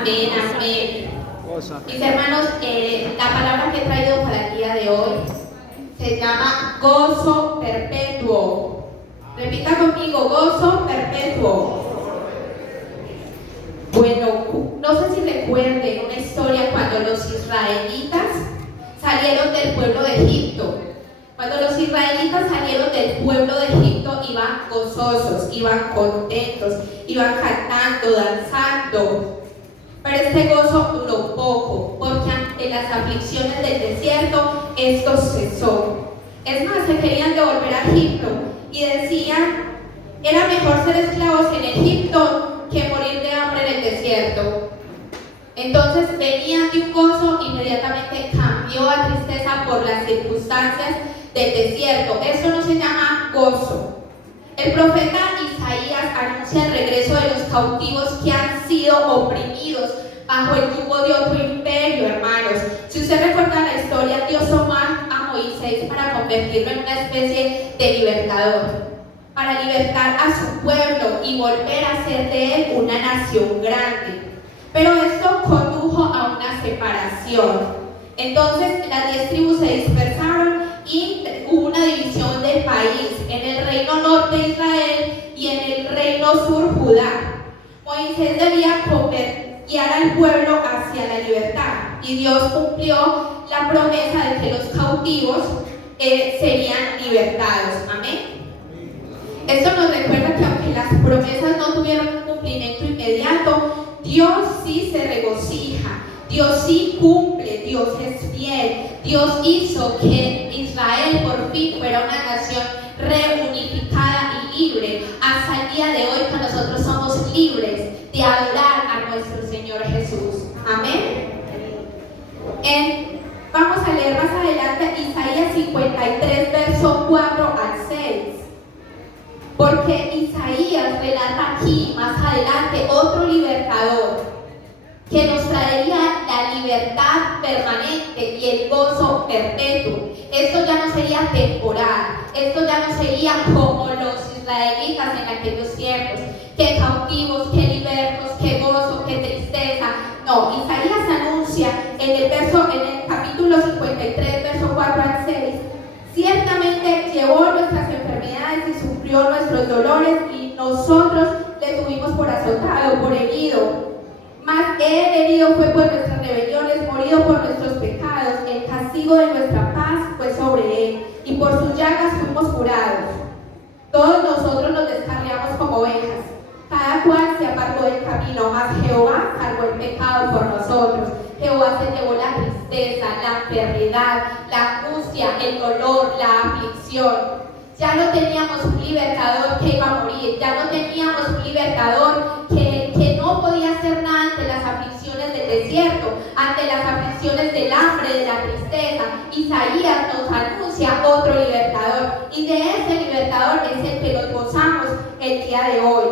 Amén, amén. Mis hermanos, la palabra que he traído para el día de hoy se llama gozo perpetuo. Repita conmigo, gozo perpetuo. Bueno, no sé si recuerden una historia cuando los israelitas salieron del pueblo de Egipto. Cuando los israelitas salieron del pueblo de Egipto, iban gozosos, iban contentos, iban cantando, danzando. Pero este gozo duró poco, porque ante las aflicciones del desierto, esto cesó. Es más, se querían devolver a Egipto y decían, era mejor ser esclavos en Egipto que morir de hambre en el desierto. Entonces venían de un gozo, inmediatamente cambió a tristeza por las circunstancias del desierto. Eso no se llama gozo. El profeta Isaías anuncia el regreso de los cautivos que han sido oprimidos bajo el yugo de otro imperio, hermanos. Si usted recuerda la historia, Dios tomó a Moisés para convertirlo en una especie de libertador, para libertar a su pueblo y volver a ser de él una nación grande. Pero esto condujo a una separación. Entonces las 10 tribus se dispersaron y hubo una división del país, en el reino norte Israel y en el reino sur Judá. Moisés debía guiar al pueblo hacia la libertad y Dios cumplió la promesa de que los cautivos serían libertados. Amén. Esto nos recuerda que aunque las promesas no tuvieron un cumplimiento inmediato, Dios sí se regocija, Dios sí cumple, Dios es fiel. Dios hizo que Israel por fin fuera una nación reunificada y libre, hasta el día de hoy que nosotros somos libres de adorar a nuestro Señor Jesús. Amén. Vamos a leer más adelante Isaías 53, verso 4 al 6. Porque Isaías relata aquí, más adelante, otro libertador que nos traería la libertad permanente y el gozo perpetuo. Esto ya no sería temporal, esto ya no sería como los israelitas en aquellos tiempos, que cautivos, que libertos, que gozo, que tristeza. No, Isaías anuncia en el capítulo 53, verso 4 al 6, ciertamente llevó nuestras enfermedades y sufrió nuestros dolores, y nosotros le tuvimos por azotado, por herido. Mas él herido fue por nuestras rebeliones, morido por nuestros pecados. El castigo de nuestra paz fue sobre él, y por sus llagas fuimos curados. Todos nosotros nos descarriamos como ovejas, cada cual se apartó del camino, mas Jehová cargó el pecado por nosotros. Jehová se llevó la tristeza, la enfermedad, la angustia, el dolor, la aflicción. Ya no teníamos un libertador que iba a morir, ya no teníamos un libertador que no podía hacer nada ante las aflicciones del desierto, ante las aflicciones del hambre, de la tristeza. Isaías nos anuncia otro libertador, y de ese libertador es el que nos gozamos el día de hoy.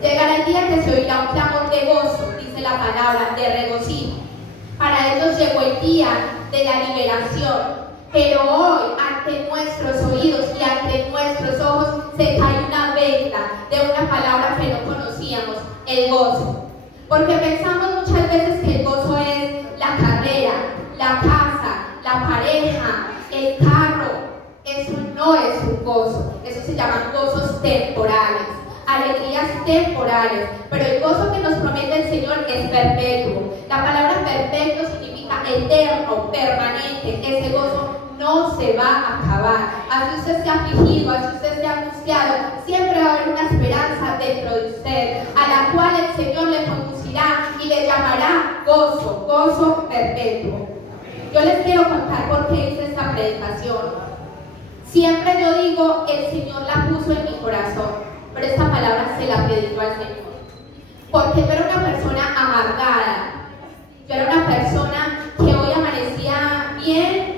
Llegará el día que se oirá un clamor de gozo, dice la palabra, de regocijo. Para ellos llegó el día de la liberación. Pero hoy, ante nuestros oídos y ante nuestros ojos, se cae una venda de una palabra que no conocíamos, el gozo. Porque pensamos muchas veces que el gozo es la carrera, la casa, la pareja, el carro. Eso no es un gozo, eso se llaman gozos temporales, alegrías temporales. Pero el gozo que nos promete el Señor es perpetuo. La palabra perpetuo significa eterno, permanente. Ese gozo no se va a acabar. Así usted esté afligido, así usted esté angustiado, siempre va a haber una esperanza dentro de usted, a la cual el Señor le conducirá y le llamará gozo, gozo perpetuo. Yo les quiero contar por qué hice esta predicación. Siempre yo digo, el Señor la puso en mi corazón, pero esta palabra se la predico al Señor. Porque yo era una persona amargada, yo era una persona que hoy amanecía bien,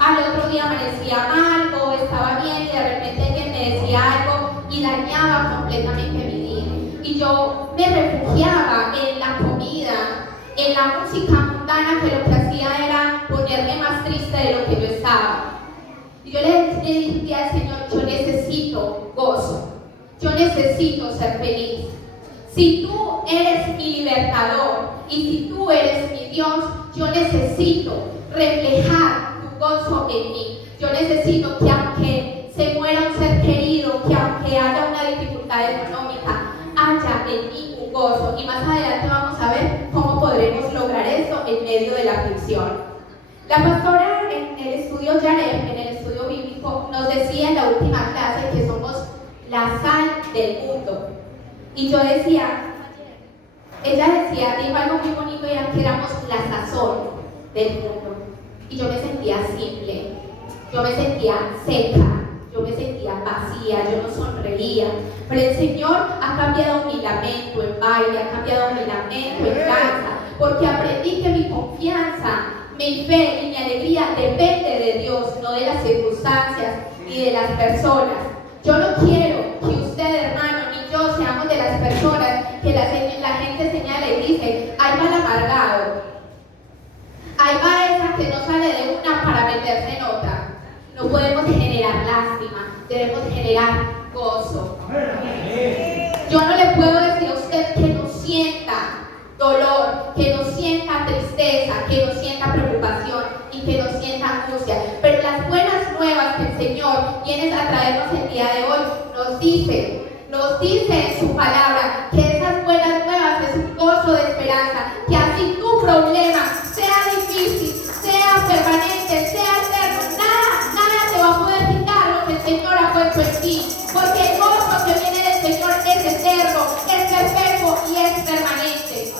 al otro día amanecía mal, o estaba bien y de repente alguien me decía algo y dañaba completamente mi día. Y yo me refugiaba en la comida, en la música mundana, que lo que hacía era ponerme más triste de lo que yo estaba. Y yo le dije al Señor, yo necesito gozo, yo necesito ser feliz. Si tú eres mi libertador, Y si tú eres mi Dios, yo necesito reflejar tu gozo en mí. Yo necesito que aunque se muera un ser querido, que aunque haya una dificultad económica, haya en mí un gozo. Y más adelante vamos a ver cómo podremos lograr esto en medio de la aflicción. La pastora en el estudio Yarem, en el estudio bíblico, nos decía en la última clase que somos la sal del mundo. Y yo decía, ella decía, dijo algo muy bonito, y era que éramos la sazón del mundo. Y yo me sentía simple, yo me sentía seca, yo me sentía vacía, yo no sonreía. Pero el Señor ha cambiado mi lamento en baile, ha cambiado mi lamento en danza, porque aprendí que mi confianza, mi fe y mi alegría depende de Dios, no de las circunstancias ni de las personas. Yo no quiero que usted, hermano, ni yo seamos de las personas que la gente señala y dice, ahí va el amargado, ahí va esa que no sale de una para meterse en otra. No podemos generar lástima, debemos generar gozo. Yo no le puedo decir a usted que no sienta dolor, que no sienta tristeza, que no sienta preocupación y que no sienta angustia. Pero las buenas nuevas que el Señor viene a traernos el día de hoy nos dice en su palabra que esas buenas nuevas es un gozo de esperanza, que así tu problema sea difícil, sea permanente, sea eterno, nada te va a poder quitar lo que el Señor ha puesto en ti, porque el gozo que viene del Señor es eterno, es perpetuo y es permanente.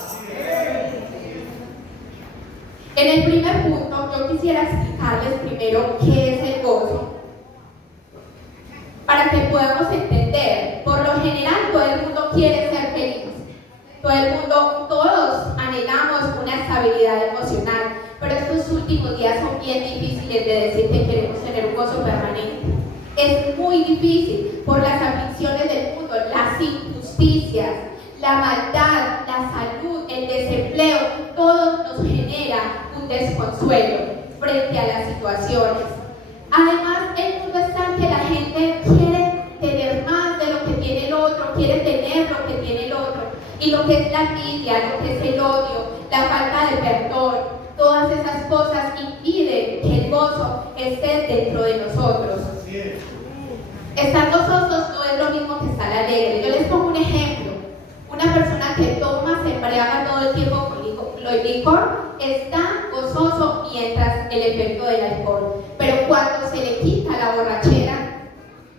En el primer punto, yo quisiera explicarles primero qué es el gozo, para que podamos entender. Por lo general, todo el mundo quiere ser feliz. Todos anhelamos una estabilidad emocional, pero estos últimos días son bien difíciles de decir que queremos tener un gozo permanente. Es muy difícil por las aflicciones del mundo, las injusticias, la maldad, la salud, el desempleo, todo nos genera un desconsuelo frente a las situaciones. Además, el mundo está en que la gente quiere tener más de lo que tiene el otro, quiere tener lo que tiene el otro. Y lo que es la envidia, lo que es el odio, la falta de perdón, todas esas cosas impiden que el gozo esté dentro de nosotros. Estar gozosos no es lo mismo que estar alegre. Yo les pongo un ejemplo. Una persona que toma, se embriaga todo el tiempo con licor, está gozoso mientras el efecto del alcohol. Pero cuando se le quita la borrachera,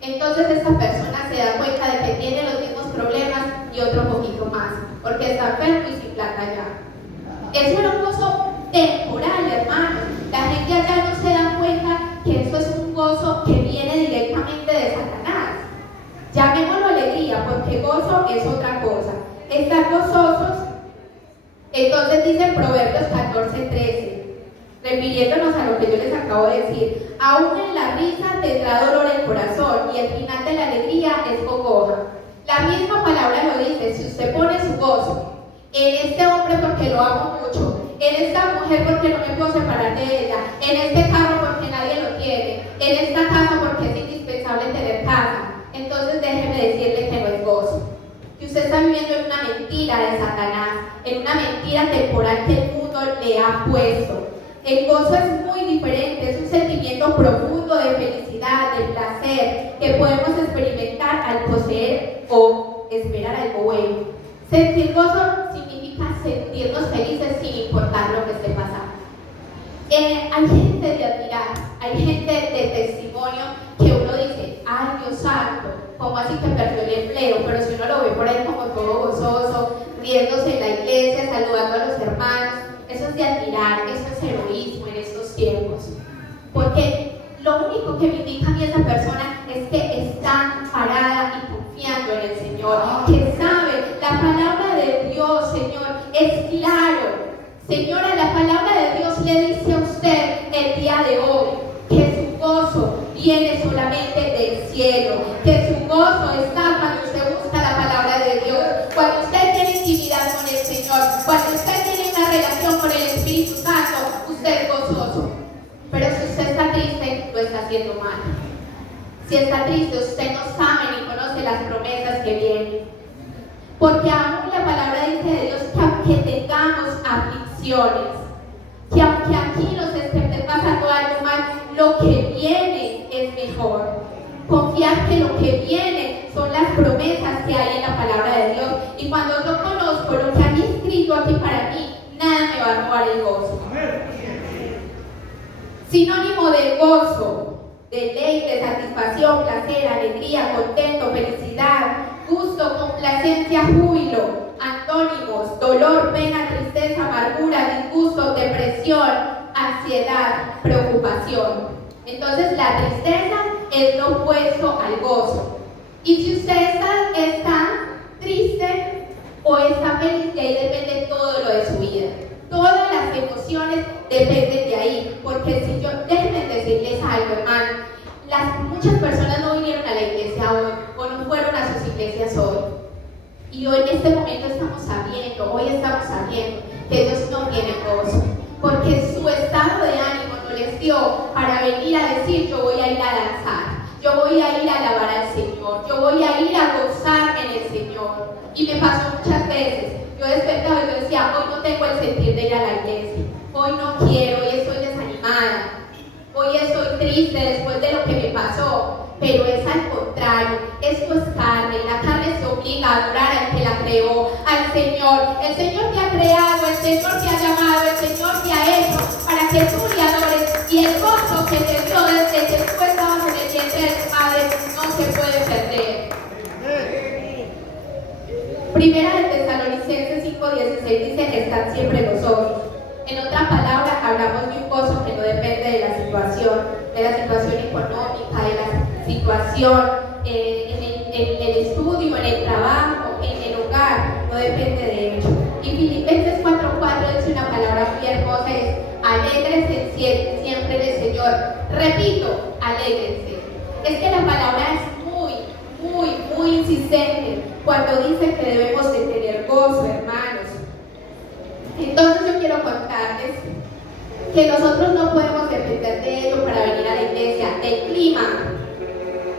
entonces esa persona se da cuenta de que tiene los mismos problemas y otro poquito más, porque está enfermo y sin plata ya. Eso era un gozo temporal, hermano. La gente allá no se da cuenta que eso es un gozo que viene directamente de Satanás. Llamémoslo alegría, porque gozo es otra cosa. Estar gozosos, entonces dice en Proverbios 14:13, refiriéndonos a lo que yo les acabo de decir, aún en la risa tendrá dolor el corazón y el final de la alegría es congoja. La misma palabra lo dice. Si usted pone su gozo en este hombre porque lo amo mucho, en esta mujer porque no me puedo separar de ella, en este carro porque nadie lo tiene, en esta casa porque es indispensable tener casa, entonces déjeme decirle que no es gozo, que usted está viviendo en una mentira de Satanás, en una mentira temporal que el mundo le ha puesto. El gozo es muy diferente, es un sentimiento profundo de felicidad, de placer, que podemos experimentar al poseer o esperar algo bueno. Sentir gozo significa sentirnos felices sin importar lo que esté pasando. Hay gente de admirar, hay gente de testimonio que uno dice, ay Dios santo, ¿cómo así que perdió el empleo? Pero si uno lo ve por ahí como todo gozoso, riéndose en la iglesia, saludando a los hermanos, eso es de admirar, eso es heroísmo en estos tiempos. Porque lo único que me indica a mí esa persona es que está parada y confiando en el Señor, que sabe, la palabra de Dios, Señor, es claro. Señora, la palabra de Dios le dice a usted el día de hoy que su gozo viene solamente del cielo, que su gozo está cuando usted busca la palabra de Dios, cuando usted tiene intimidad con el Señor, cuando usted tiene una relación con el Espíritu Santo, usted es gozoso. Pero si usted está triste, lo está haciendo mal. Si está triste, usted no sabe ni conoce las promesas que vienen. Porque aún la palabra dice de Dios que aunque tengamos tengamos aflicciones, que aunque aquí nos esté pasando algo mal, lo que viene es mejor. Confiar que lo que viene son las promesas que hay en la palabra de Dios. Y cuando yo conozco lo que hay escrito aquí para mí, nada me va a robar el gozo. Sinónimo de gozo: deleite, satisfacción, placer, alegría, contento, felicidad, gusto, complacencia, júbilo. Antónimos: dolor, pena, tristeza, amargura, disgusto, depresión, ansiedad, preocupación. Entonces la tristeza es lo opuesto al gozo. Y si usted está triste o está feliz, de ahí depende todo lo de su vida. Todas las emociones dependen de ahí. Porque si yo, déjenme decirles algo, hermano, muchas personas no vinieron a la iglesia hoy o no fueron a sus iglesias hoy. Y hoy en este momento estamos sabiendo que Dios no tiene gozo. Porque su estado de ánimo no les dio para venir a decir: yo voy a ir a danzar, yo voy a ir a alabar al Señor, yo voy a ir a gozarme en el Señor. Y me pasó muchas veces, yo despertaba y yo decía: hoy no tengo el sentir de ir a la iglesia, hoy no quiero, hoy estoy desanimada, hoy estoy triste después de lo que me pasó. Pero es al contrario, esto es carne, la carne se obliga a adorar al que la creó, al Señor. El Señor te ha creado, el Señor te ha llamado, el Señor te ha hecho para que tú le adores. Y el gozo que te dio desde que tú estabas en el vientre de tu madre no se puede perder. Primera de Tesalonicenses 5:16 dice: están siempre gozosos. En otra palabra, hablamos de un gozo que no depende de la situación económica, de la situación en el estudio, en el trabajo, en el hogar, no depende de ello. Y Filipenses 4:4 dice una palabra muy hermosa: es: alégrense siempre en el Señor. Repito, alégrense. Es que la palabra es muy insistente cuando dice que debemos de tener gozo, hermanos. Entonces yo quiero contarles que nosotros no podemos depender de ello para venir a la iglesia, del clima,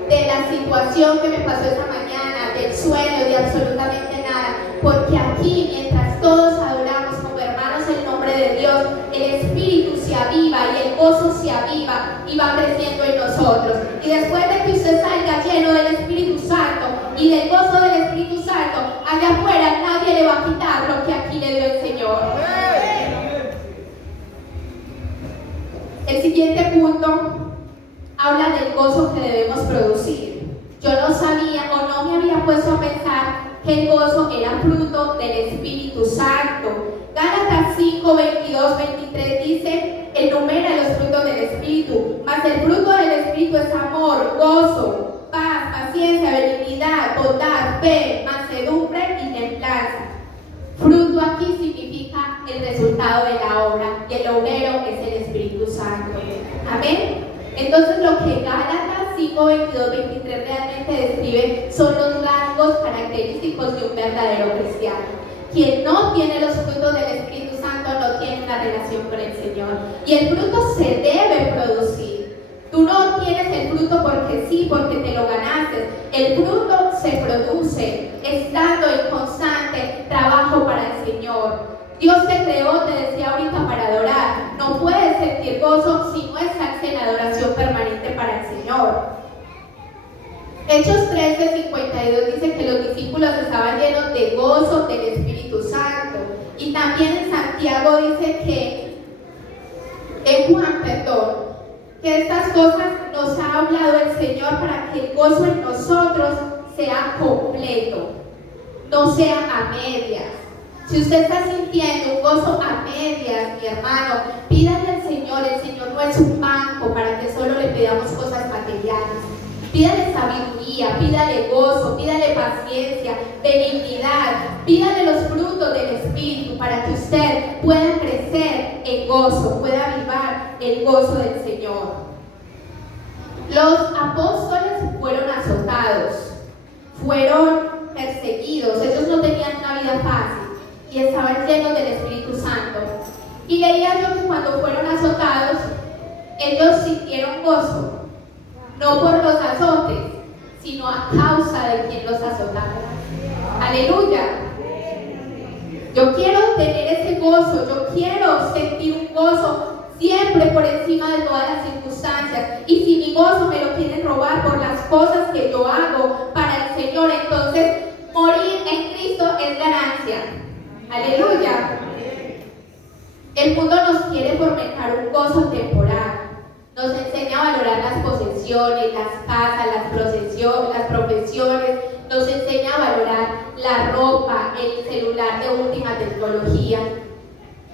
de la situación que me pasó esta mañana, del sueño, de absolutamente nada, porque aquí, mientras todos adoramos como hermanos el nombre de Dios, el Espíritu se aviva y el gozo se aviva y va creciendo en nosotros. Y después de que usted salga lleno del Espíritu Santo y del gozo del Espíritu Santo, allá afuera nadie le va a quitar lo que aquí le dio el Señor. El siguiente punto habla del gozo que debemos producir. Yo no sabía o no me había puesto a pensar que el gozo era fruto del Espíritu Santo. Gálatas 5:22-23 dice: enumera los frutos del Espíritu, mas el fruto del Espíritu es amor, gozo, paz, paciencia, benignidad, bondad, fe, mansedumbre y templanza. Fruto aquí significa el resultado de la obra, y el obrero es el Espíritu Santo. Amén. Entonces lo que Gálatas 5:22-23 realmente describe son los rasgos característicos de un verdadero cristiano. Quien no tiene los frutos del Espíritu Santo no tiene una relación con el Señor. Y el fruto se debe producir. Tú no tienes el fruto porque sí, porque te lo ganaste. El fruto se produce estando en constante trabajo para el Señor. Dios te creó, te decía ahorita, para adorar. No puedes sentir gozo si no estás en adoración permanente para el Señor. Hechos 13:52 dice que los discípulos estaban llenos de gozo del Espíritu Santo. Y también en Santiago dice que, que estas cosas nos ha hablado el Señor para que el gozo en nosotros sea completo, no sea a medias. Si usted está sintiendo un gozo a medias, mi hermano, pídale al Señor. El Señor no es un banco para que solo le pidamos cosas materiales. Pídale sabiduría, pídale gozo, pídale paciencia, benignidad, pídale los frutos del Espíritu para que usted pueda crecer en gozo, pueda avivar el gozo del Señor. Los apóstoles fueron azotados, fueron perseguidos, ellos no tenían una vida fácil y estaban llenos del Espíritu Santo. Y leía yo que cuando fueron azotados, ellos sintieron gozo. No por los azotes, sino a causa de quien los azotaba. Aleluya. Yo quiero tener ese gozo, yo quiero sentir un gozo siempre por encima de todas las circunstancias. Y si mi gozo me lo quieren robar por las cosas que yo hago para el Señor, entonces morir en Cristo es ganancia. Aleluya. El mundo nos quiere fomentar un gozo temporal. Nos enseña a valorar las posesiones, las casas, las profesiones. Nos enseña a valorar la ropa, el celular de última tecnología.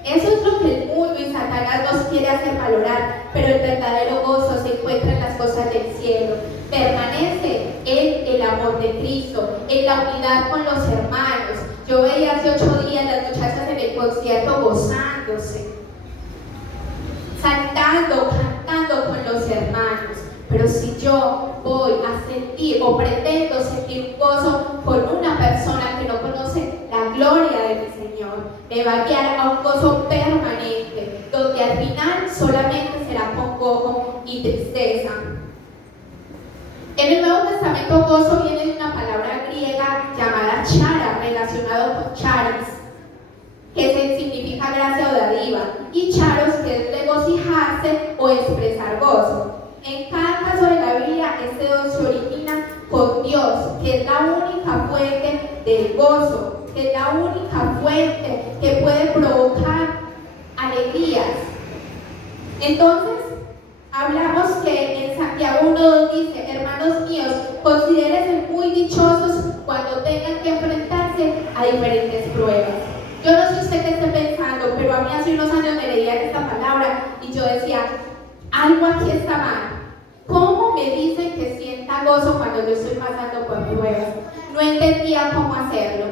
Eso es lo que el mundo y Satanás nos quiere hacer valorar, pero el verdadero gozo se encuentra en las cosas del cielo. Permanece en el amor de Cristo, en la unidad con los hermanos. Yo veía hace 8 días las muchachas en el concierto gozándose, saltando, cantando con los hermanos. Pero si yo voy a sentir o pretendo sentir un gozo con una persona que no conoce la gloria de mi Señor, me va a guiar a un gozo permanente, donde al final solamente será congojo y tristeza. En el Nuevo Testamento, gozo viene de una palabra griega llamada chara, relacionado con charis, que significa gracia o dádiva, y charos, que es regocijarse o expresar gozo. En cada caso de la Biblia, este don se origina con Dios, que es la única fuente del gozo, que es la única fuente que puede provocar alegrías. Entonces, hablamos que en Santiago 1:2 dice: hermanos míos, considérense muy dichosos cuando tengan que enfrentarse a diferentes pruebas. Yo no sé usted qué esté pensando, pero a mí hace unos años me leían esta palabra y yo decía, algo aquí está mal. ¿Cómo me dicen que sienta gozo cuando yo estoy pasando por pruebas? No entendía cómo hacerlo.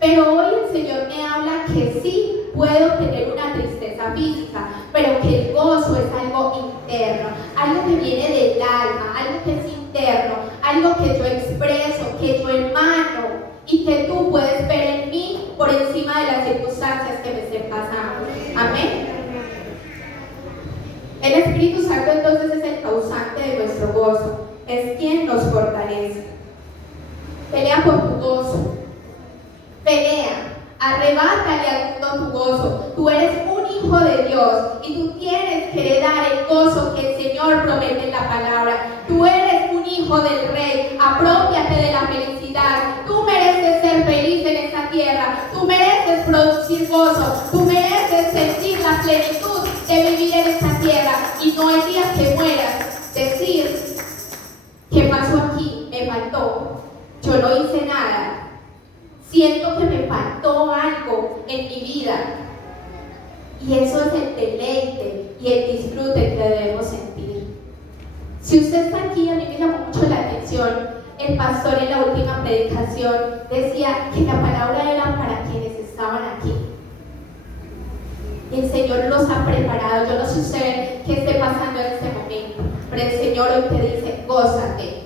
Pero hoy el Señor me habla que sí puedo tener una tristeza física, pero que el gozo es algo interno, algo que viene del alma, algo que es interno, algo que yo expreso, que yo emano y que tú puedes ver en mí por encima de las circunstancias que me estén pasando. Amén. El Espíritu Santo entonces es el causante de nuestro gozo, es quien nos fortalece. Pelea por tu gozo, pelea, arrebátale al mundo tu gozo. Tú eres un hijo de Dios y tú tienes que heredar el gozo que el Señor promete en la palabra. Tú eres un hijo del Rey, apropiate de la felicidad. Tú mereces ser feliz en esta tierra, tú mereces producir gozo, tú mereces sentir la plenitud de vivir en esta tierra y no el día que mueras decir: ¿qué pasó aquí? Me faltó, yo no hice nada, siento que me faltó algo en mi vida. Y eso es el deleite y el disfrute que debemos sentir. Si usted está aquí, a mí me llamó mucho la atención, el pastor en la última predicación decía que la palabra era para quienes estaban aquí. El Señor los ha preparado. Yo no sé usted qué esté pasando en este momento, pero el Señor hoy te dice: gózate.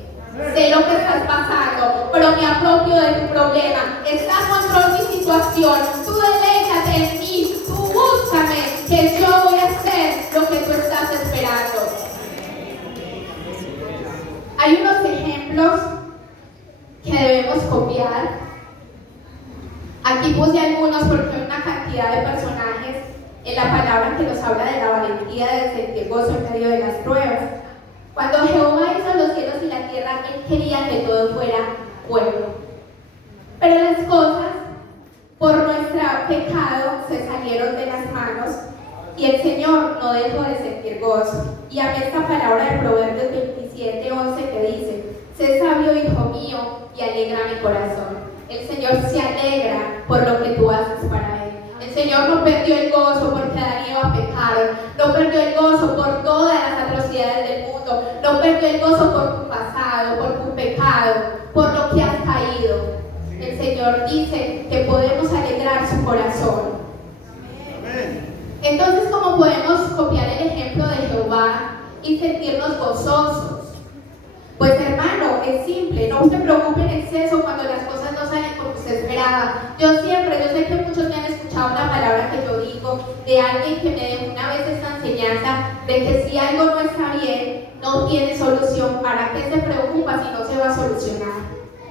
Sé lo que estás pasando, pero me apropio de tu problema. Está a control mi situación. Tú deleítate en mí, tú búscame, que yo voy a hacer lo que tú estás esperando. Hay unos ejemplos que debemos copiar. Aquí puse algunos porque hay una cantidad de personajes en la palabra que nos habla de la valentía de sentir gozo en medio de las pruebas. Cuando Jehová hizo los cielos y la tierra, Él quería que todo fuera bueno. Pero las cosas, por nuestro pecado, se salieron de las manos y el Señor no dejó de sentir gozo. Y a mí esta palabra de Proverbios 27:11 que dice: sé sabio, hijo mío, y alegra mi corazón. El Señor se alegra por lo que tú haces para Él. El Señor no perdió el gozo porque Adán y Eva pecaron, no perdió el gozo por todas las atrocidades del mundo, no perdió el gozo por tu pasado, por tu pecado, por lo que has caído. El Señor dice que podemos alegrar su corazón. Entonces, ¿cómo podemos copiar el ejemplo de Jehová y sentirnos gozosos? Pues hermano, es simple, no se preocupe en exceso cuando las cosas no salen como usted esperaba. Yo sé que muchos me han escuchado una palabra que yo digo de alguien que me dejó una vez esta enseñanza de que si algo no está bien, no tiene solución. ¿Para qué se preocupa si no se va a solucionar?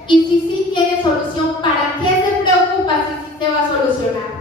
Y si sí tiene solución, ¿para qué se preocupa si sí se va a solucionar?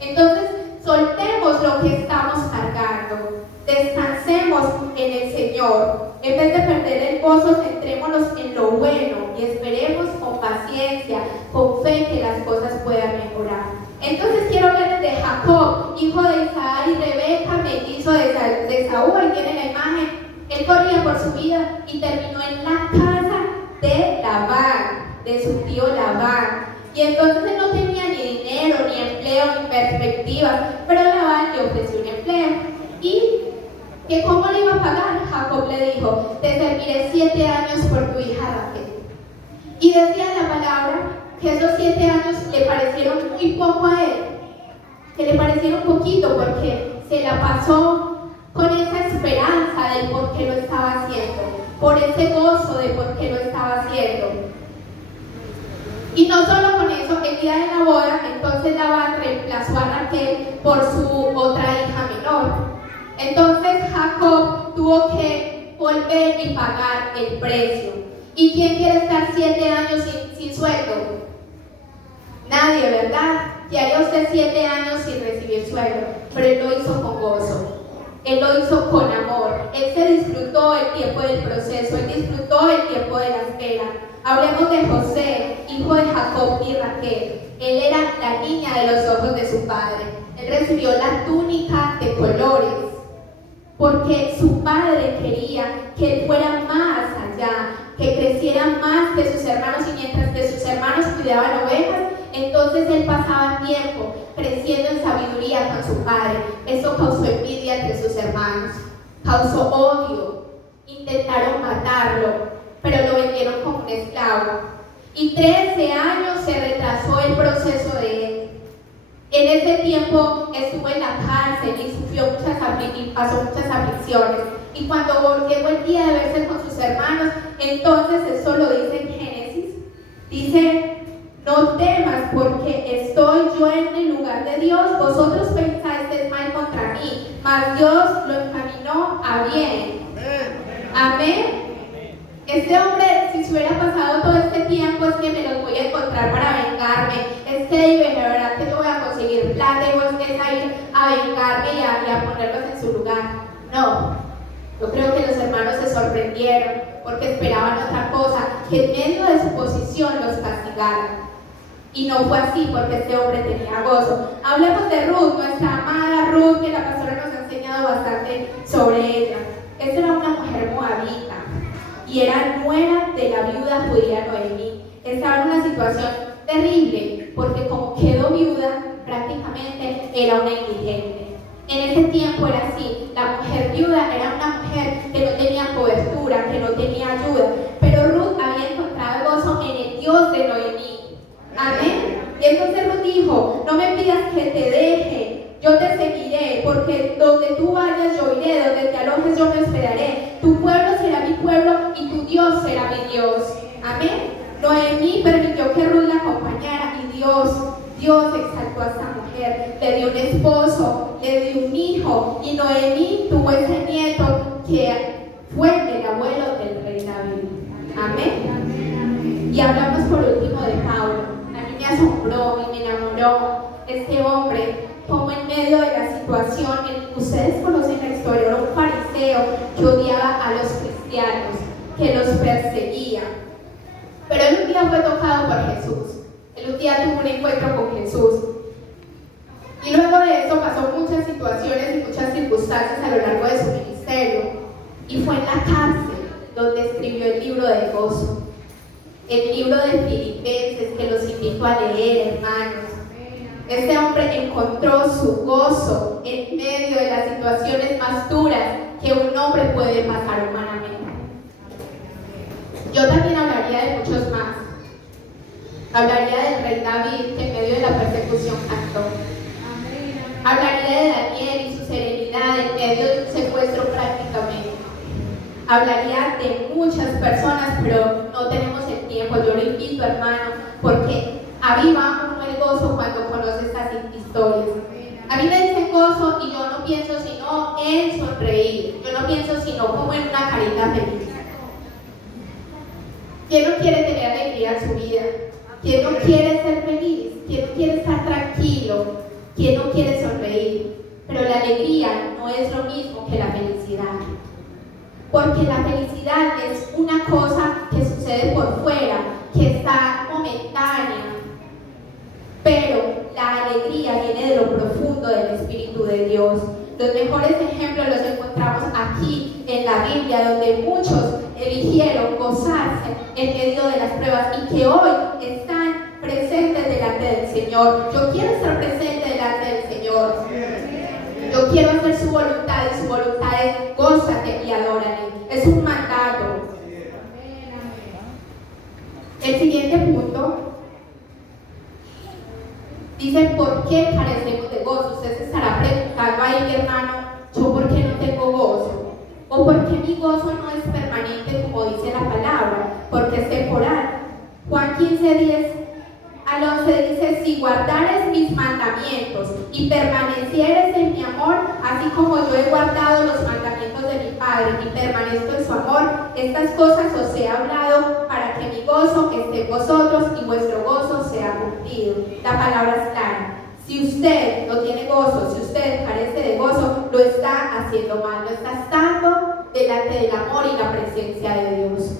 Entonces, soltemos lo que estamos cargando. Descansemos en el Señor. En vez de perder el gozo, centrémonos en lo bueno y esperemos con paciencia, con fe que las cosas puedan mejorar. Entonces quiero hablarles de Jacob, hijo de Isaac y Rebeca, mellizo de Saúl. Ahí tienen la imagen. Él corría por su vida y terminó en la casa de Labán, de su tío Labán. Y entonces él no tenía ni dinero, ni empleo, ni perspectivas, pero Labán le ofreció un empleo. Y que cómo le iba a pagar, Jacob le dijo: te serviré 7 años por tu hija Raquel. Y decía la palabra que esos 7 años le parecieron muy poco a él, que le parecieron poquito porque se la pasó con esa esperanza del por qué lo estaba haciendo, por ese gozo de por qué lo estaba haciendo. Y no solo con eso, el día de la boda, entonces Labán reemplazó a Raquel por su otra hija menor. Entonces Jacob tuvo que volver y pagar el precio. ¿Y quién quiere estar 7 años sin sueldo? Nadie, ¿verdad? Que haya usted 7 años sin recibir sueldo, pero él lo hizo con gozo. Él lo hizo con amor. Él se disfrutó el tiempo del proceso. Él disfrutó el tiempo de la espera. Hablemos de José, hijo de Jacob y Raquel. Él era la niña de los ojos de su padre. Él recibió la túnica de colores porque su padre quería que él fuera más allá, que creciera más que sus hermanos, y mientras que sus hermanos cuidaban ovejas, entonces él pasaba tiempo creciendo en sabiduría con su padre. Eso causó envidia entre sus hermanos, causó odio, intentaron matarlo, pero lo vendieron como un esclavo. Y 13 años se retrasó el proceso de él. En ese tiempo estuvo en la cárcel y pasó muchas aflicciones. Y cuando llegó el día de verse con sus hermanos, entonces esto lo dice en Génesis. Dice: no temas, porque estoy yo en el lugar de Dios. Vosotros pensáis mal contra mí, mas Dios lo encaminó a bien. Amén. Este hombre, si se hubiera pasado todo este tiempo, es que me los voy a encontrar para vengarme, es que de verdad que yo voy a conseguir plata y vos que a ir a vengarme y a ponerlos en su lugar. No, yo creo que los hermanos se sorprendieron porque esperaban otra cosa, que en medio de su posición los castigaran. Y no fue así, porque este hombre tenía gozo. Hablemos de Ruth, nuestra amada Ruth, que la pastora nos ha enseñado bastante sobre ella. Esta era una mujer moabita y era nuera de la viuda judía Noemí. Estaba en una situación terrible porque como quedó viuda, prácticamente era una indigente. En ese tiempo era así, la mujer viuda era una mujer que no tenía cobertura, que no tenía ayuda, pero Ruth había encontrado gozo en el Dios de Noemí. Amén. Y entonces Ruth dijo: no me pidas que te deje, yo te seguiré, porque donde tú vayas yo iré, donde te alojes yo me esperaré. Tu pueblo será mi pueblo y tu Dios será mi Dios. Amén. Noemí permitió que Ruth la acompañara y Dios exaltó a esta mujer, le dio un esposo, le dio un hijo, y Noemí tuvo ese nieto que fue el abuelo del rey David. Amén. Y hablamos por último de Pablo. A mí me asombró y me enamoró este hombre, como en medio de la situación, ustedes conocen la historia, era un fariseo que odiaba a los cristianos, que los perseguía. Pero él un día fue tocado por Jesús. Él un día tuvo un encuentro con Jesús. Y luego de eso pasó muchas situaciones y muchas circunstancias a lo largo de su ministerio. Y fue en la cárcel donde escribió el libro del gozo. El libro de Filipenses, que los invito a leer, hermanos. Este hombre encontró su gozo en medio de las situaciones más duras que un hombre puede pasar humanamente. Yo también hablaría de muchos más. Hablaría del rey David, que en medio de la persecución cantó. Hablaría de Daniel y su serenidad en medio de un secuestro prácticamente. Hablaría de muchas personas, pero no tenemos el tiempo. Yo lo invito, hermano, porque aviva uno el gozo cuando conoce estas historias. A mí me dicen gozo y yo no pienso sino en sonreír. Yo no pienso sino como en una carita feliz. ¿Quién no quiere tener alegría en su vida? ¿Quién no quiere ser feliz? ¿Quién no quiere estar tranquilo? ¿Quién no quiere sonreír? Pero la alegría no es lo mismo que la felicidad. Porque la felicidad es una cosa que sucede por fuera, que está momentánea. Pero la alegría viene de lo profundo del Espíritu de Dios. Los mejores ejemplos los encontramos aquí en la Biblia, donde muchos eligieron gozarse en medio de las pruebas y que hoy están presentes delante del Señor. Yo quiero estar presente delante del Señor. Yo quiero hacer su voluntad y su voluntad es gózate y adórale. Es un mandato. El siguiente punto dice, ¿por qué carecemos de gozo? Usted se estará preguntando ahí, mi hermano, ¿yo por qué no tengo gozo? ¿O por qué mi gozo no es permanente como dice la palabra? Porque es temporal. Juan 15:10 al 11 dice, si guardares mis mandamientos y permanecieres en mi amor, así como yo he guardado los mandamientos de mi Padre y permanezco en su amor, estas cosas os he hablado para que mi gozo esté en vosotros y vuestro gozo sea cumplido. La palabra es clara. Si usted no tiene gozo, si usted carece de gozo, lo está haciendo mal, no está estando delante del amor y la presencia de Dios.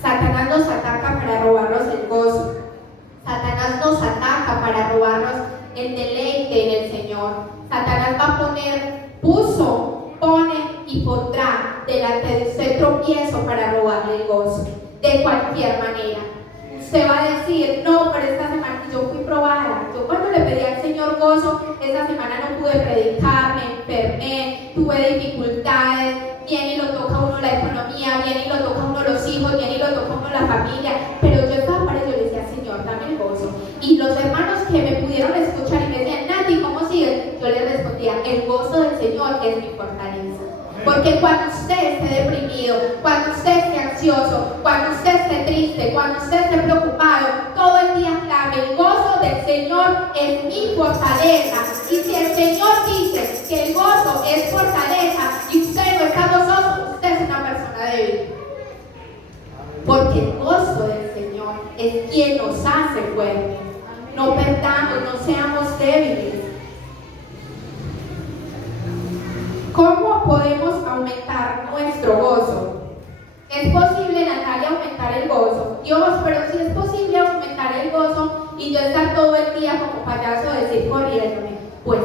Satanás nos ataca para robarnos el gozo. Satanás nos ataca para robarnos el deleite en el Señor. Satanás va a pone y pondrá delante de usted tropiezo para robarle el gozo. De cualquier manera. Usted va a decir, no, pero esta semana yo fui probada. Yo cuando le pedí al Señor gozo, esta semana no pude predicar, me enfermé, tuve dificultades. Viene y lo toca a uno la economía, viene y lo toca a uno los hijos, viene y lo toca a uno la familia. Pero yo estaba para ello, le decía, Señor, dame el gozo. Y los hermanos que me pudieron escuchar y me decían, Nati, ¿cómo sigues? Yo les respondía, el gozo del Señor es mi fortaleza. Porque cuando usted esté deprimido, cuando usted esté ansioso, cuando usted esté triste, cuando usted esté preocupado, todo el día clave, el gozo del Señor es mi fortaleza. Y si el Señor dice que el gozo es fortaleza y usted no está gozoso, usted es una persona débil. Porque el gozo del Señor es quien nos hace fuertes. No perdamos, no seamos débiles. ¿Cómo podemos aumentar nuestro gozo? ¿Es posible, Natalia, aumentar el gozo? Dios, pero si es posible aumentar el gozo y yo estar todo el día como payaso decir corriéndome. Pues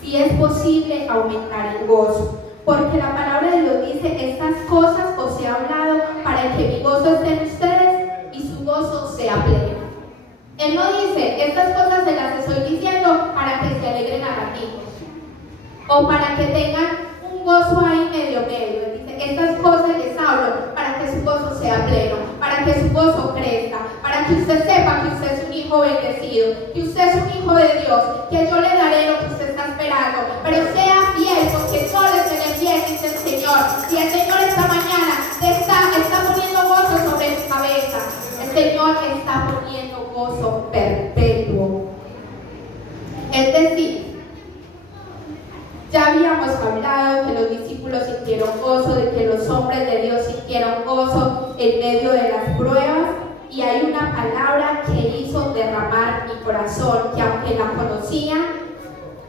sí es posible aumentar el gozo. Porque la palabra de Dios dice, estas cosas os he hablado para que mi gozo esté en ustedes y su gozo sea pleno. Él no dice, estas cosas se las estoy diciendo para que se alegren a ratitos o para que tengan un gozo ahí medio. Él dice, estas cosas les hablo para que su gozo sea pleno, para que su gozo crezca, para que usted sepa que usted es un hijo bendecido, que usted es un hijo de Dios, que yo le daré lo que usted está esperando, pero sea fiel, porque solo es en el fiel, dice el Señor. Y el Señor esta mañana está poniendo gozo sobre tu cabeza. El Señor está poniendo gozo perpetuo. Es decir, ya habíamos hablado que los discípulos sintieron gozo, de que los hombres de Dios sintieron gozo en medio de las pruebas, y hay una palabra que hizo derramar mi corazón, que aunque la conocía,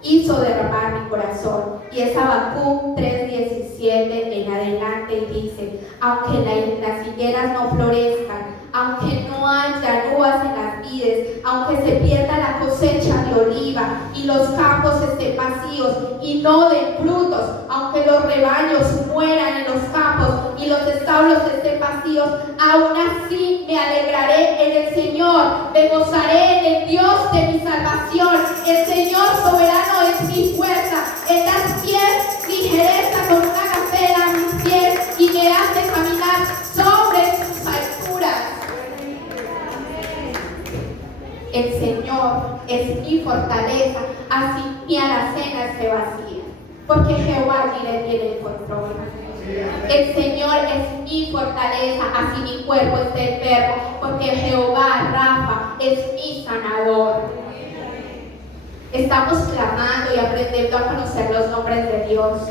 hizo derramar mi corazón, y es Habacuc 3:17 en adelante, y dice, aunque las higueras no florezcan, aunque no haya uvas en las vides, aunque se pierda la cosecha de oliva y los campos estén vacíos y no den frutos, aunque los rebaños mueran en los campos y los establos estén vacíos, aún así me alegraré en el Señor, me gozaré en el Dios de mi salvación. El Señor soberano es mi fuerza, en las pies ligereza con una gacela a mis pies y me hace caminar sobre sus alturas. El Señor es mi fortaleza, así mi alacena esté vacía, porque Jehová tiene el control. El Señor es mi fortaleza, así mi cuerpo esté enfermo, porque Jehová Rafa es mi sanador. Estamos clamando y aprendiendo a conocer los nombres de Dios.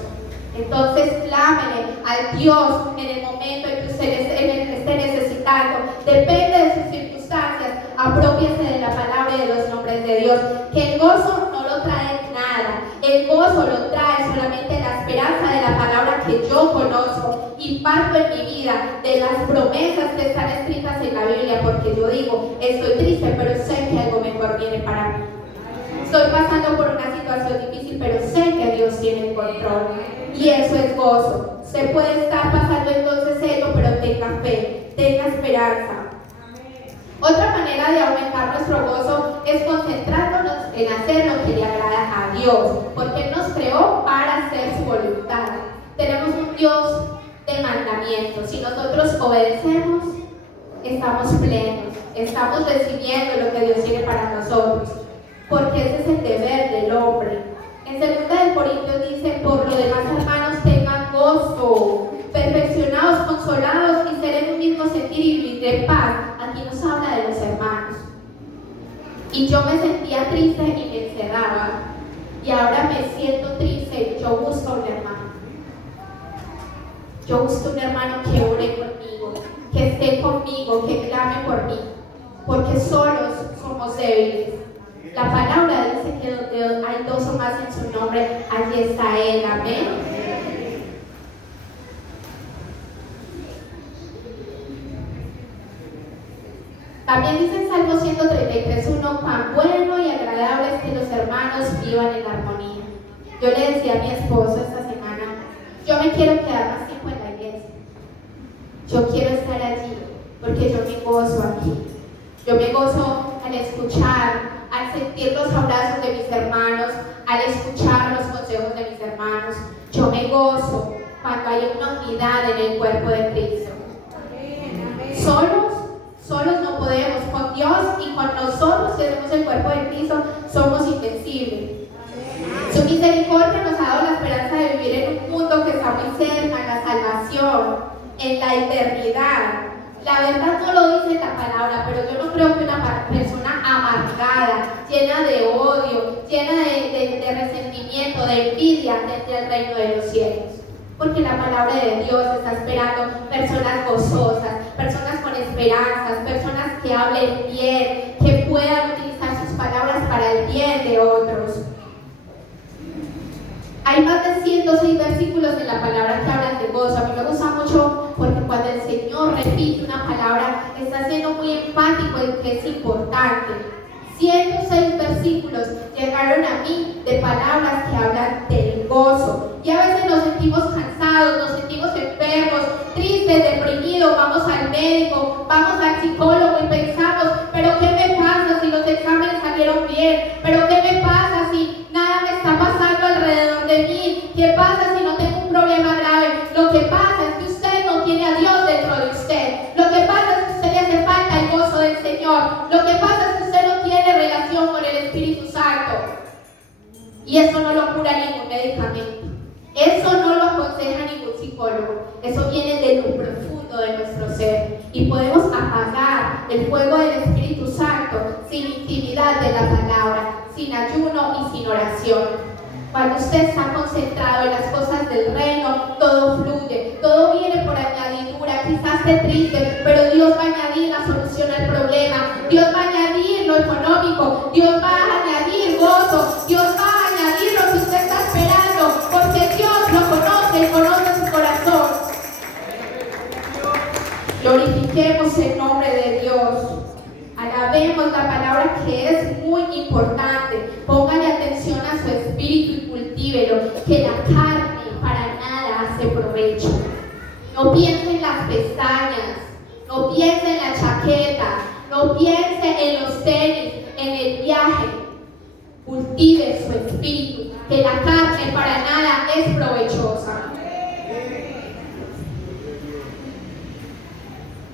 Entonces clámele al Dios en el momento en que usted esté necesitando tanto, depende de sus circunstancias, aprópiese de la palabra y de los nombres de Dios. Que el gozo no lo trae nada, el gozo lo trae solamente la esperanza de la palabra que yo conozco y parto en mi vida de las promesas que están escritas en la Biblia, porque yo digo, estoy triste, pero sé que algo mejor viene para mí. Estoy pasando por una situación difícil, pero sé que Dios tiene el control. Y eso es gozo. Se puede estar pasando entonces eso, pero tenga fe, tenga esperanza. Otra manera de aumentar nuestro gozo es concentrándonos en hacer lo que le agrada a Dios, porque Él nos creó para hacer su voluntad. Tenemos un Dios de mandamientos. Si nosotros obedecemos, estamos plenos, estamos recibiendo lo que Dios tiene para nosotros, porque ese es el deber del hombre. En 2 Corintios dice, por lo demás, hermanos, tengan gozo, perfeccionados, consolados y ser en un mismo sentir y vivir en paz. Aquí nos habla de los hermanos. Y yo me sentía triste y me encerraba, y ahora me siento triste y yo busco un hermano. Yo busco un hermano que ore conmigo, que esté conmigo, que clame por mí, porque solos somos débiles. La palabra dice que donde hay dos o más en su nombre, allí está Él. Amén. También dice en Salmo 133:1, cuán bueno y agradable es que los hermanos vivan en armonía. Yo le decía a mi esposo esta semana, yo me quiero quedar más tiempo en la iglesia. Yo quiero estar allí, porque yo me gozo aquí. Yo me gozo al escuchar, al sentir los abrazos de mis hermanos, al escuchar los consejos de mis hermanos. Yo me gozo cuando hay una unidad en el cuerpo de Cristo. Solos no podemos. Con Dios y con nosotros que somos el cuerpo de Cristo, somos invencibles. Su misericordia nos ha dado la esperanza de vivir en un mundo que está muy cerca, en la salvación, en la eternidad. La verdad no lo dice la palabra, pero yo no creo que una persona amargada, llena de odio, llena de resentimiento, de envidia, entre el reino de los cielos. Porque la palabra de Dios está esperando personas gozosas, personas con esperanzas, personas que hablen bien, que puedan utilizar sus palabras para el bien de otros. Hay más de 106 versículos en la palabra que hablan de gozo. A mí me gusta mucho porque cuando el Señor repite una palabra, está siendo muy enfático en que es importante. 106 versículos llegaron a mí de palabras que hablan del gozo. Y a veces nos sentimos cansados, nos sentimos enfermos, tristes, deprimidos, vamos al médico, vamos al psicólogo y pensamos, pero ¿qué me pasa si los exámenes salieron bien? ¿Pero qué me pasa si nada me está pasando alrededor de mí? ¿Qué pasa si no tengo un problema grave? Lo que pasa es que usted no tiene a Dios dentro de usted. Lo que pasa es que a usted le hace falta el gozo del Señor. Lo que pasa es que usted no tiene relación con el Espíritu Santo. Y eso no lo cura ningún medicamento. Eso no lo aconseja ningún psicólogo. Eso viene de lo profundo de nuestro ser. Y podemos apagar el fuego del Espíritu Santo sin intimidad de la palabra, sin ayuno y sin oración. Cuando usted está concentrado en las cosas del reino, todo fluye, todo viene por añadidura. Quizás esté triste, pero Dios va a añadir la solución al problema. Dios va a añadir lo económico, Dios va a añadir gozo, Dios va a añadir lo que usted está esperando, porque Dios lo conoce y conoce su corazón. Glorifiquemos el nombre de Dios. Alabemos la palabra que es muy importante. Póngale atención a su espíritu y cultívelo, que la carne para nada hace provecho. No piense en las pestañas, no piense en la chaqueta, no piense en los tenis, en el viaje. Cultive su espíritu, que la carne para nada es provechosa.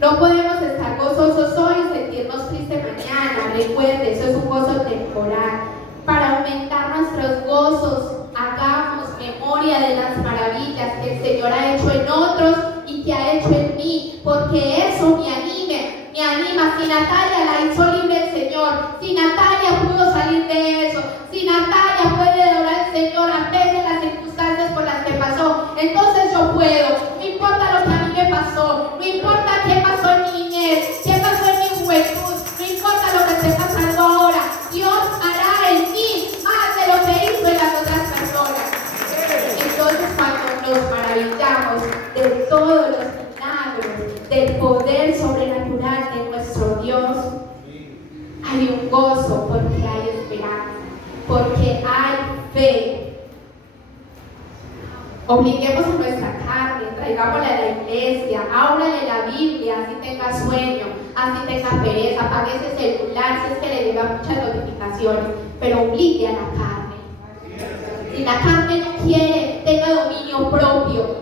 No podemos estar gozosos hoy y sentirnos tristes mañana. Recuerde, eso es un gozo temporal. Para aumentar nuestros gozos, hagamos memoria de las maravillas que el Señor ha hecho en otros y que ha hecho en mí, porque eso me anima. Si Natalia la hizo libre el Señor, si Natalia pudo salir de eso, si Natalia puede adorar al Señor a pesar de las circunstancias por las que pasó, entonces yo puedo. No importa lo que a mí me pasó, no importa qué pasó en mi niñez, esté pasando ahora, Dios hará en ti más de lo que hizo en las otras personas. Entonces, cuando nos maravillamos de todos los milagros, del poder sobrenatural de nuestro Dios, hay un gozo porque hay esperanza, porque hay fe. Obliguemos a nuestra carne, traigámosla a la iglesia, ábrale la Biblia, así tenga sueño, así tenga pereza, apague ese celular si es que le llegan muchas notificaciones, pero obligue a la carne. Si la carne no quiere, tenga dominio propio.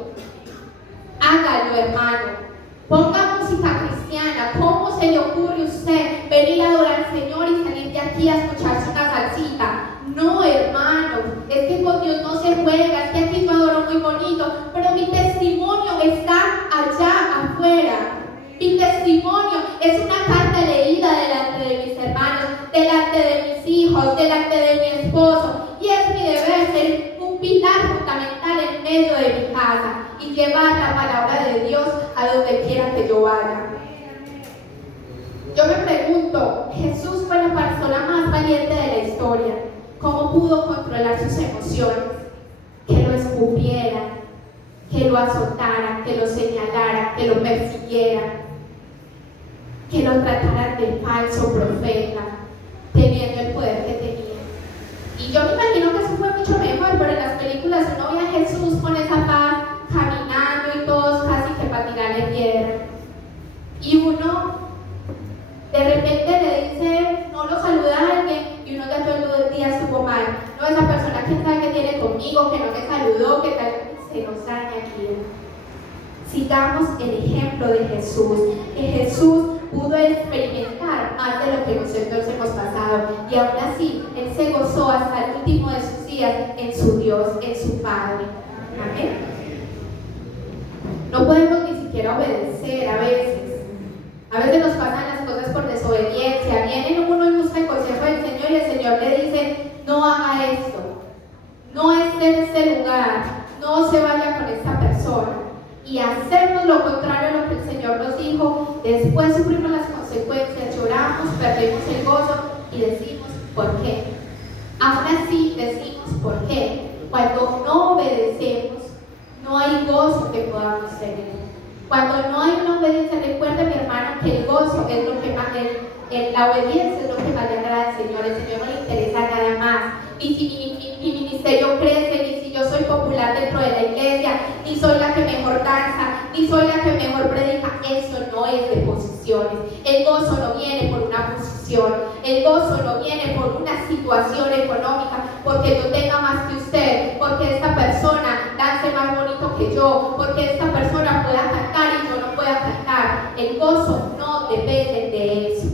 Hágalo, hermano. Ponga música cristiana. ¿Cómo se le ocurre a usted venir a adorar al Señor y salir de aquí a escucharse una salsita? No, hermano, es que con Dios no se juega, es que aquí yo adoro muy bonito, pero mi testimonio está allá afuera. Mi testimonio es una carta leída delante de mis hermanos, delante de mis hijos, delante de mi esposo, y es mi deber ser un pilar fundamental en medio de mi casa y llevar la palabra de Dios a donde quiera que yo vaya. Yo me pregunto, Jesús fue la persona más valiente de la historia. ¿Cómo pudo controlar sus emociones? Que lo escupieran, que lo azotaran, que lo señalaran, que lo persiguieran, que lo trataran de falso profeta, teniendo el poder que tenía. Y yo me imagino que eso fue mucho mejor, pero en las películas uno ve a Jesús con esa paz, caminando y todos casi que para tirarle piedra. Y uno de repente le dice, no lo saluda a alguien, y uno ya todo el día estuvo mal. No, esa persona que sabe que tiene conmigo, que no me saludó, que tal, se nos daña aquí. Sigamos el ejemplo de Jesús, que Jesús pudo experimentar más de lo que nosotros hemos pasado, y aún así, Él se gozó hasta el último de sus días en su Dios, en su Padre. Amén. No podemos ni siquiera obedecer a veces. A veces nos pasan las cosas por desobediencia. Viene uno y busca el consejo del Señor y el Señor le dice, no haga esto, no esté en este lugar, no se vaya con esta persona. Y hacemos lo contrario a lo que el Señor nos dijo. Después sufrimos las consecuencias, lloramos, perdemos el gozo y decimos, ¿por qué? Aún así decimos, ¿por qué? Cuando no obedecemos, no hay gozo que podamos tener. Cuando no hay una obediencia, recuerda, mi hermano, que el gozo es lo que más, la obediencia es lo que más le agrada al Señor. El Señor no le interesa nada más. Ni si mi ministerio crece, ni si yo soy popular dentro de la iglesia, ni soy la que mejor danza, ni soy la que mejor predica. Eso no es de posiciones. El gozo no viene por una posición. El gozo no viene por una situación económica, porque yo tenga más que usted, porque esta persona dance más bonito que yo, porque esta persona pueda cantar y yo no pueda cantar. El gozo no depende de eso.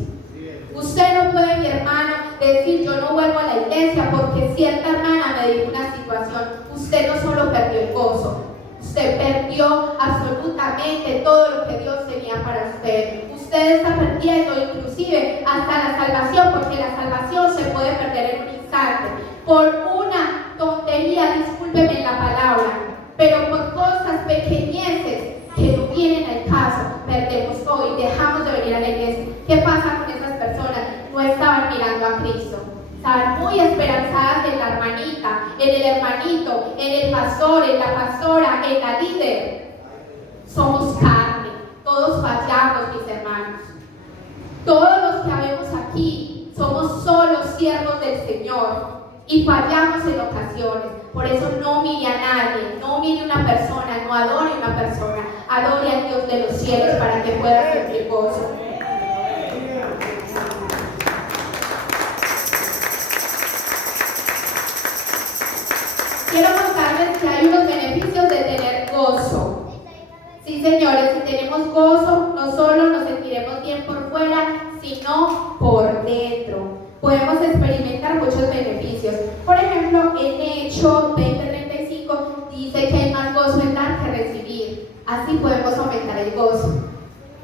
Usted no puede, mi hermano, decir yo no vuelvo a la iglesia porque cierta hermana me dijo una situación. Usted no solo perdió el gozo, usted perdió absolutamente todo lo que Dios tenía para usted. Usted está perdiendo inclusive hasta la salvación, porque la salvación se puede perder en un instante por una tontería, discúlpeme la palabra, pero por cosas pequeñeces que no vienen al caso, perdemos todo y dejamos de venir a la iglesia. ¿Qué pasa con esas personas? No estaban mirando a Cristo, estaban muy esperanzadas en la hermanita, en el hermanito, en el pastor, en la pastora, en la líder. Somos carne, todos fallamos, mis hermanos. Todos los que habemos aquí somos solo siervos del Señor y fallamos en ocasiones. Por eso no mire a nadie, no mire a una persona, no adore a una persona, adore al Dios de los cielos para que pueda sentir gozo. Quiero mostrarles que hay unos beneficios de tener gozo. Sí, señores, si tenemos gozo, no solo nos sentiremos bien por fuera, sino por dentro. Podemos experimentar muchos beneficios. Por ejemplo, en Hechos 20:35 dice que hay más gozo en dar que recibir. Así podemos aumentar el gozo.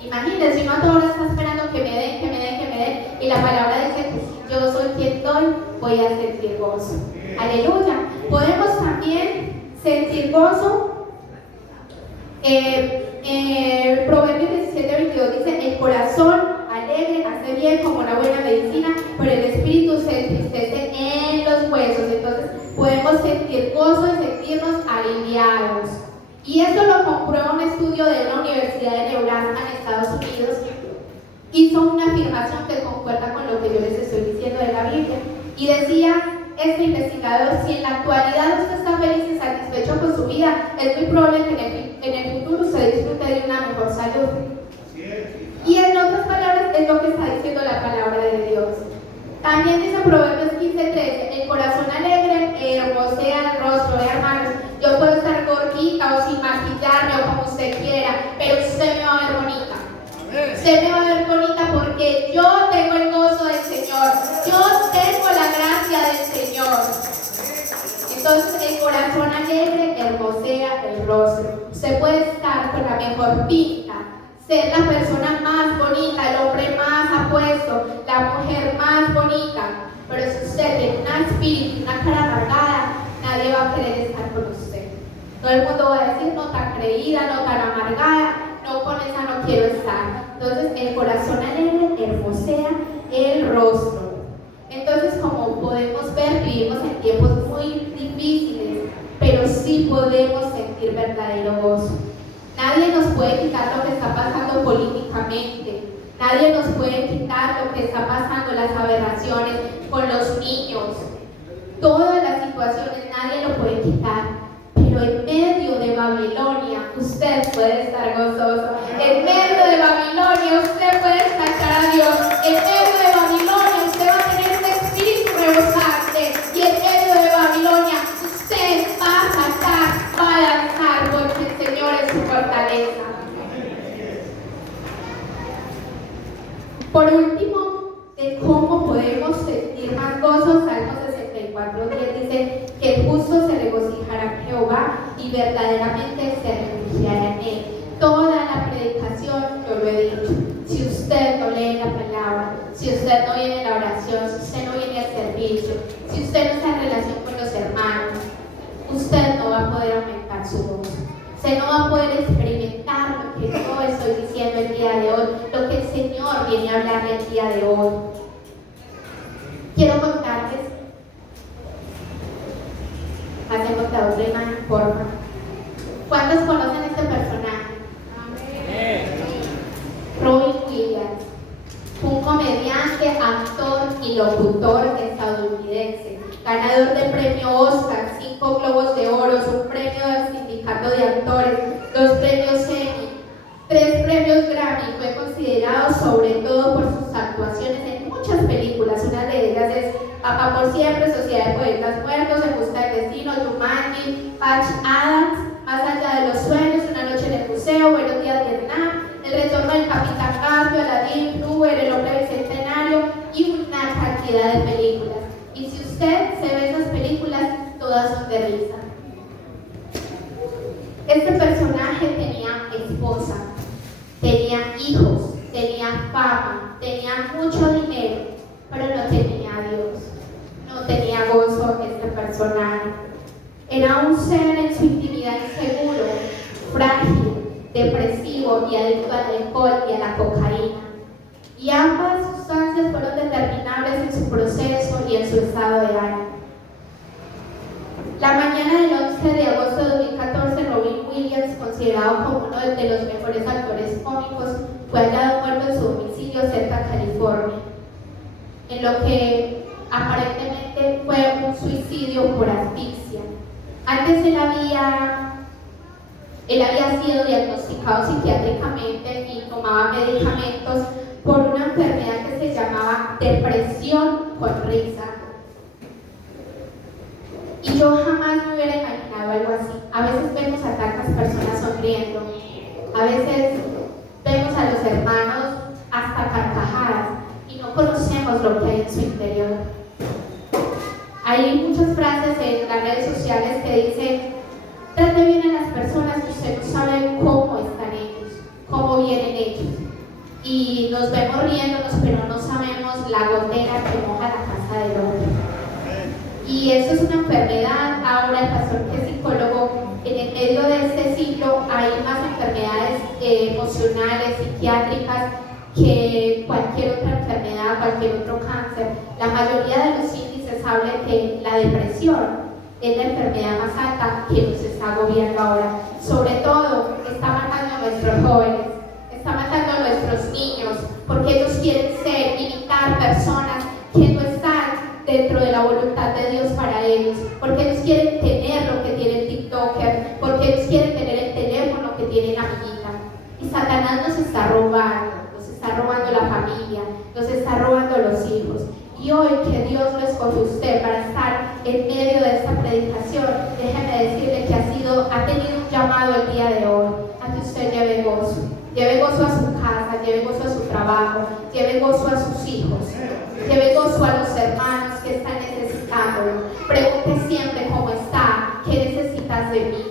Imagínense, uno a toda hora está esperando que me den, que me den, que me den, y la palabra dice que si yo soy quien doy, voy a sentir gozo. Aleluya. Podemos también sentir gozo. Proverbios 17:22 dice, el corazón alegre hace bien como una buena medicina, podemos sentir gozo y sentirnos aliviados. Y esto lo comprueba un estudio de una universidad de Nebraska en Estados Unidos. Hizo una afirmación que concuerda con lo que yo les estoy diciendo de la Biblia. Y decía este investigador: si en la actualidad usted está feliz y satisfecho con su vida, es muy probable que en el futuro usted disfrute de una mejor salud. Y en otras palabras, es lo que está diciendo la palabra de Dios. También dice Proverbios 15:13: el corazón alegre hermosea el rostro. Hermanos, yo puedo estar gordita o sin maquillarme o como usted quiera, pero usted me va a ver bonita. Usted me va a ver bonita porque yo tengo el gozo del Señor. Yo tengo la gracia del Señor. Entonces, el corazón alegre hermosea el rostro. Usted puede estar con la mejor pinta, ser la persona más bonita, el hombre más apuesto, la mujer más bonita, pero si usted tiene un espíritu, una cara amargada, nadie va a querer estar con usted. Todo el mundo va a decir: no tan creída, no tan amargada, no, con esa no quiero estar. Entonces, el corazón alegre hermosea el rostro. Entonces, como podemos ver, vivimos en tiempos muy difíciles, pero sí podemos sentir verdadero gozo. Nadie nos puede quitar lo que está pasando políticamente. Nadie nos puede quitar lo que está pasando, las aberraciones con los niños. Todas las situaciones nadie lo puede quitar. Pero en medio de Babilonia usted puede estar gozoso. En medio de Babilonia usted puede escuchar a Dios. En medio de Babilonia usted va a tener ese espíritu rebosante. Y en medio de Babilonia usted va a saltar, va a danzar, porque el Señor es su fortaleza. Por último, de cómo podemos sentir más gozo, Salmo 64:10 dice que el justo se regocijará en Jehová y verdaderamente se refugiará en él. Toda la predicación yo lo he dicho. Si usted no lee la palabra, si usted no viene a la oración, si usted no viene al servicio, si usted no está en relación con los hermanos, usted no va a poder aumentar su gozo. Usted no va a poder experimentar lo que yo estoy diciendo el día de hoy, lo que el Señor viene a hablarle el día de hoy. Quiero contarles, hacemos la otra imagen, por favor. ¿Cuántos conocen este personaje? Robin Williams, un comediante, actor y locutor estadounidense, ganador del premio Oscar, 5 Globos de Oro, un premio del Sindicato de Actores, 2 premios Emmy, 3 premios Grammy. Fue considerado sobre todo por sus actuaciones en muchas películas. Una de ellas es Papá por Siempre, Sociedad de Poetas Muertos, En Busca del Destino, Jumanji, Patch Adams, Más Allá de los Sueños, Una Noche en el Museo, Buenos Días Vietnam, El Retorno del Capitán Garfio, Aladdin, Uber, El Hombre Bicentenario y una cantidad de películas. Y si usted se ve esas películas, todas son de risa. Este personaje tenía esposa, tenía hijos, tenía fama, tenía mucho dinero, pero no tenía a Dios, no tenía gozo este personaje. Era un ser en su intimidad inseguro, frágil, depresivo y adicto al alcohol y a la cocaína. Y ambas sustancias fueron determinables en su proceso y en su estado de ánimo. La mañana del 11 de agosto de 2014, Robin Williams, considerado como uno de los mejores actores cómicos, fue hallado muerto en su domicilio cerca de California, en lo que aparentemente fue un suicidio por asfixia. Antes él había sido diagnosticado psiquiátricamente y tomaba medicamentos por una enfermedad que se llamaba depresión con risa. Y yo jamás me hubiera imaginado algo así. A veces vemos a tantas personas sonriendo, a veces vemos a los hermanos hasta carcajadas y no conocemos lo que hay en su interior. Hay muchas frases en las redes sociales que dicen: trate bien a las personas, que usted no sabe cómo están ellos, cómo vienen ellos. Y nos vemos riéndonos, pero no sabemos la gotera que moja la casa del hombre. Y eso es una enfermedad. Ahora el pastor, que es psicólogo, en el medio de este ciclo hay más enfermedades emocionales, psiquiátricas, que cualquier otra enfermedad, cualquier otro cáncer. La mayoría de los índices hablan que la depresión es la enfermedad más alta que nos está agobiando ahora. Sobre todo, está matando a nuestros jóvenes, está matando a nuestros niños, porque ellos quieren ser, imitar personas que no están dentro de la voluntad de Dios para ellos, porque ellos quieren tener lo que tiene el TikToker, porque ellos quieren tener el teléfono que tiene la amiguita. Y Satanás nos está robando la familia, nos está robando los hijos. Y hoy que Dios lo escogió usted para estar en medio de esta predicación, déjeme decirle que ha tenido un llamado el día de hoy, a que usted lleve gozo a su casa, lleve gozo a su trabajo, lleve gozo a sus hijos, lleve gozo a los hermanos que están necesitándolo. Pregunte siempre cómo está, qué necesitas de mí,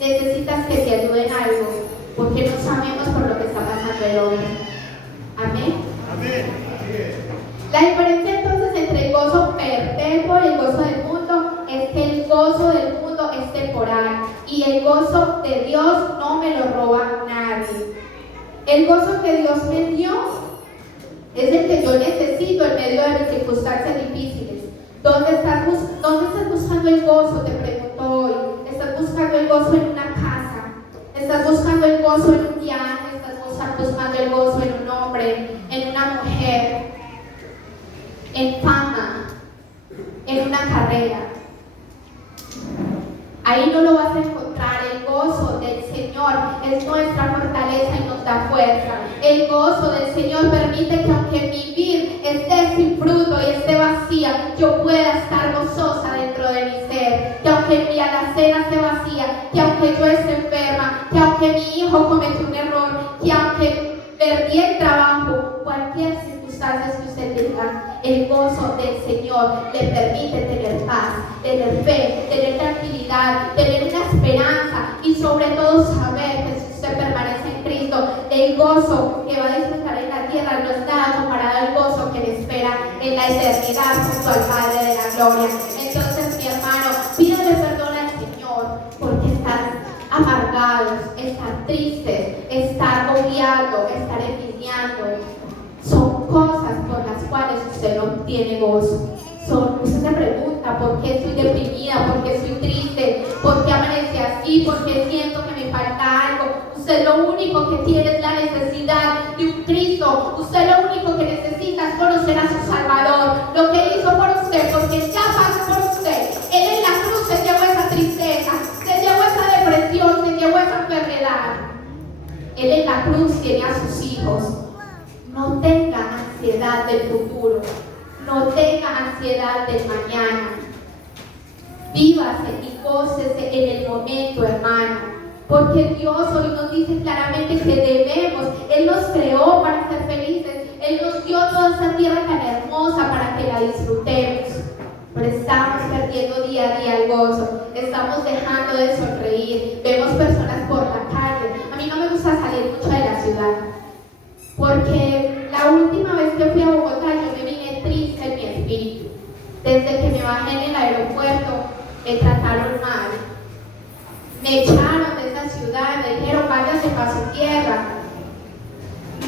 necesitas que te ayuden algo, porque no sabemos por lo que está pasando el hoy. Amén. Amén. La diferencia entonces entre el gozo perpetuo y el gozo del mundo es que el gozo del mundo es temporal y el gozo de Dios no me lo roba nadie. El gozo que Dios me dio es el que yo necesito en medio de mis circunstancias difíciles. ¿Dónde estás buscando el gozo? Te pregunto hoy. ¿Estás buscando el gozo en una casa? ¿Estás buscando el gozo en un viaje? ¿Estás buscando el gozo en un hombre, en una mujer, en fama, en una carrera? Ahí no lo vas a encontrar. El gozo del Señor es nuestra fortaleza y nos da fuerza. El gozo del Señor permite que aunque mi vida esté sin fruto y esté vacía, yo pueda estar gozosa dentro de mi ser. Que aunque mi alacena esté vacía, que aunque yo esté enferma, que aunque mi hijo cometió un error, que aunque perdí el trabajo, cualquier circunstancia que usted tenga, el gozo del Señor le permite tener paz, tener fe, tener tranquilidad, tener una esperanza y sobre todo saber que si usted permanece en Cristo, el gozo que va a disfrutar en la tierra no es nada comparado al gozo que le espera en la eternidad junto al Padre de la Gloria. Entonces, mi hermano, pídale perdón al Señor porque estar amargados, estar tristes, estar agobiados, estar envidiando, son cosas por las cuales usted no tiene gozo. Usted se pregunta por qué estoy deprimida, por qué estoy triste, por qué amanecí así, por qué siento que me falta algo. Usted lo único que tiene es la necesidad de un Cristo. Usted lo único que necesita es conocer a su Salvador, lo que Él hizo por usted, porque ya pasó por usted. Él en la cruz se llevó esa tristeza, se llevó esa depresión, se llevó esa enfermedad. Él en la cruz tiene a sus hijos. No tenga ansiedad del futuro, no tenga ansiedad del mañana. Vívase y gócese en el momento, hermano, porque Dios hoy nos dice claramente que debemos. Él nos creó para ser felices, Él nos dio toda esa tierra tan hermosa para que la disfrutemos. Pero estamos perdiendo día a día el gozo, estamos dejando de sonreír. Vemos personas por la calle. A mí no me gusta salir mucho de la ciudad, porque la última vez que fui a Bogotá yo me vine triste en mi espíritu. Desde que me bajé en el aeropuerto me trataron mal, me echaron de esa ciudad, me dijeron váyase para su tierra.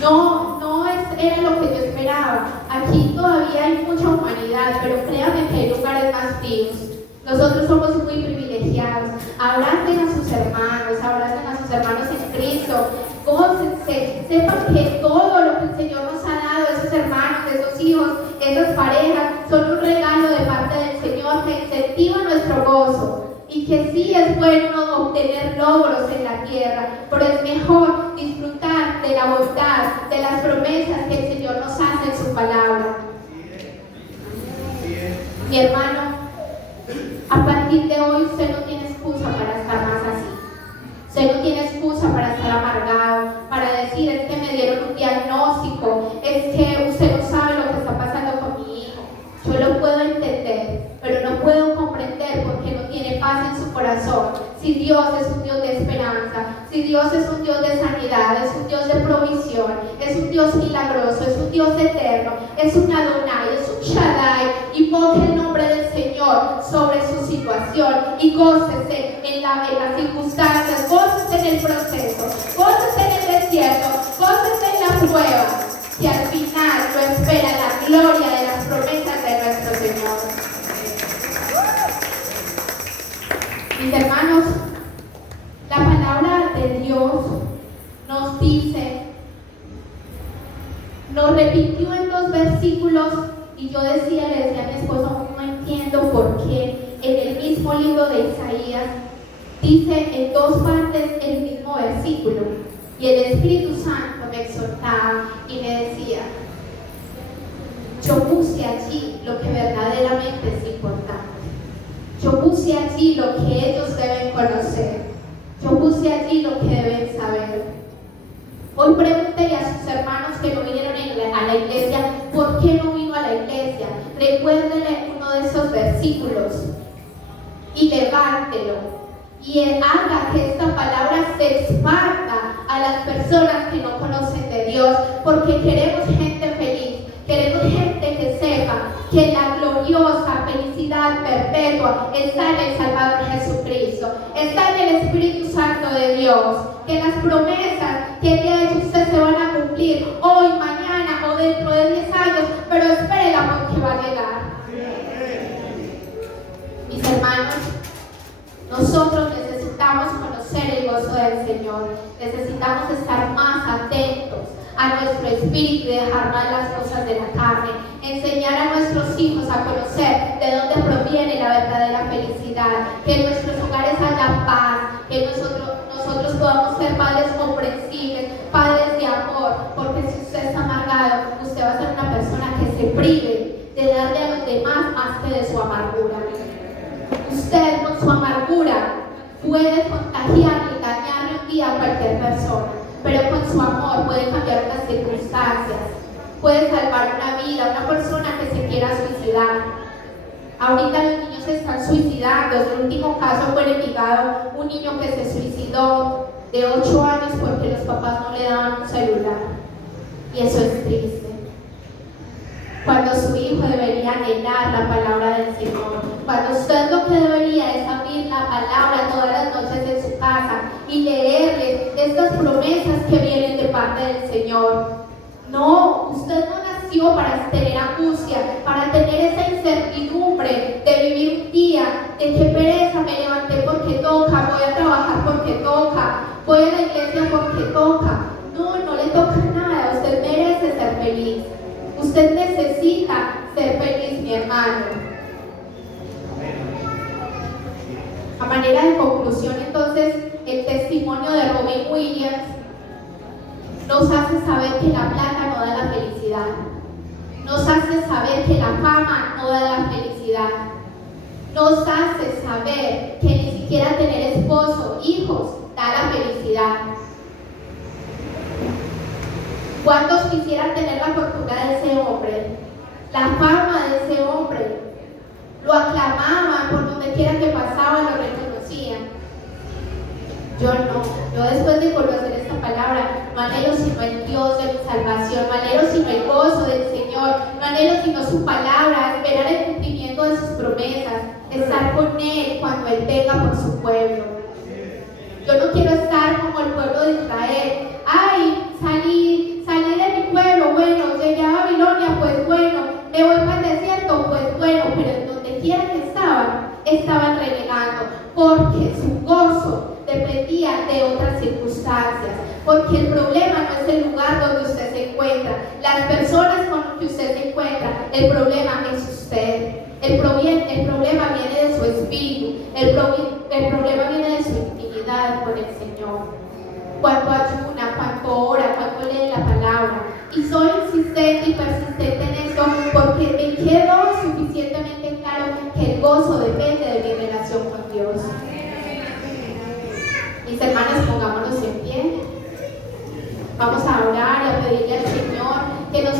No era lo que yo esperaba. Aquí todavía hay mucha humanidad, pero créanme que hay lugares más vivos. Nosotros somos muy privilegiados. Abracen a sus hermanos en Cristo. Gócense, sepan que todo lo que el Señor nos ha dado, esos hermanos, esos hijos, esas parejas, son un regalo de parte del Señor que incentiva nuestro gozo. Y que sí es bueno obtener logros en la tierra, pero es mejor disfrutar de la bondad, de las promesas que el Señor nos hace en su palabra. Mi hermano, a partir de hoy usted no tiene excusa para estar más así. Usted no tiene excusa para estar amargado, para decir es que me dieron un diagnóstico, es que usted no sabe lo que está pasando con mi hijo. Yo lo puedo entender, pero no puedo comprender porque no tiene paz en su corazón. Si Dios es un Dios de esperanza, si Dios es un Dios de sanidad, es un Dios de provisión, es un Dios milagroso, es un Dios eterno, es un Adonai, es un Shaddai. Invoque el nombre del Señor sobre su situación y gócese en las circunstancias, gócese en el proceso, gócese en el desierto, gócese en la prueba, que al final lo espera la gloria de las promesas de nuestro Señor. Y yo le decía a mi esposo, no entiendo por qué en el mismo libro de Isaías dice en dos partes el mismo versículo. Y el Espíritu Santo me exhortaba y me decía, yo puse allí lo que verdaderamente es importante. Yo puse allí lo que ellos deben conocer. Yo puse allí lo que deben saber. Hoy pregúntele a sus hermanos que no vinieron a la iglesia, ¿por qué no vino a la iglesia? Recuérdele uno de esos versículos y levántelo. Y haga que esta palabra se expanda a las personas que no conocen de Dios, porque queremos gente feliz, queremos gente que sepa que la gloriosa felicidad perpetua está en el Salvador Jesucristo, está en el Espíritu Santo de Dios, que las promesas que Él ha hecho usted se van a cumplir hoy, mañana o dentro de 10 años, pero espérela porque va a llegar. Mis hermanos, nosotros necesitamos conocer el gozo del Señor, necesitamos estar más atentos a nuestro espíritu y dejar mal las cosas de la carne, enseñar a nuestros hijos a conocer de dónde proviene la verdadera felicidad, que en nuestros hogares haya paz, que nosotros podamos ser padres comprensibles, padres de amor, porque si usted está amargado, usted va a ser una persona que se prive de darle a los demás más que de su amargura. Usted con su amargura puede contagiarle y dañarle un día a cualquier persona, pero con su amor puede cambiar las circunstancias, puede salvar una vida, una persona que se quiera suicidar. Ahorita los niños se están suicidando. En el último caso fue en Envigado un niño que se suicidó de 8 años porque los papás no le daban un celular, y eso es triste. Cuando su hijo debería anhelar la palabra del Señor, cuando usted lo que debería es abrir la palabra todas las noches en su casa y leerle estas promesas que vienen de parte del Señor. No, usted no nació para tener angustia, para tener esa incertidumbre de vivir un día, de que pereza, me levanté porque toca, voy a trabajar porque toca, voy a la iglesia porque toca. No, no le toca nada, usted merece ser feliz. Usted necesita ser feliz, mi hermano. A manera de conclusión, entonces, el testimonio de Robin Williams nos hace saber que la plata no da la felicidad. Nos hace saber que la fama no da la felicidad. Nos hace saber que ni siquiera tener esposo, hijos, da la felicidad. ¿Cuántos quisieran tener la fortuna de ese hombre? La fama de ese hombre. Lo aclamaban por donde quiera que pasaba, lo reconocían. Yo no. Yo después de conocer esta palabra, no anhelo sino el Dios de mi salvación, no anhelo sino el gozo del Señor, no anhelo sino su palabra, esperar el cumplimiento de sus promesas, estar con Él cuando Él venga por su pueblo. Yo no quiero estar como el pueblo de Israel. Ay, salí de mi pueblo, bueno, llegué a Babilonia, pues bueno, me voy para el desierto, pues bueno, pero en donde quiera que estaban renegando, porque su gozo dependía de otras circunstancias, porque el problema no es el lugar donde usted se encuentra, las personas con las que usted se encuentra, el problema es usted. El problema viene de su espíritu, el problema viene de su intimidad con el Señor. Cuando ayuna, cuando ora, cuando lee la palabra. Y soy insistente y persistente en esto porque me quedó suficientemente claro que el gozo depende de mi relación con Dios. Mis hermanas, pongámonos en pie. Vamos a orar y a pedirle al Señor que nos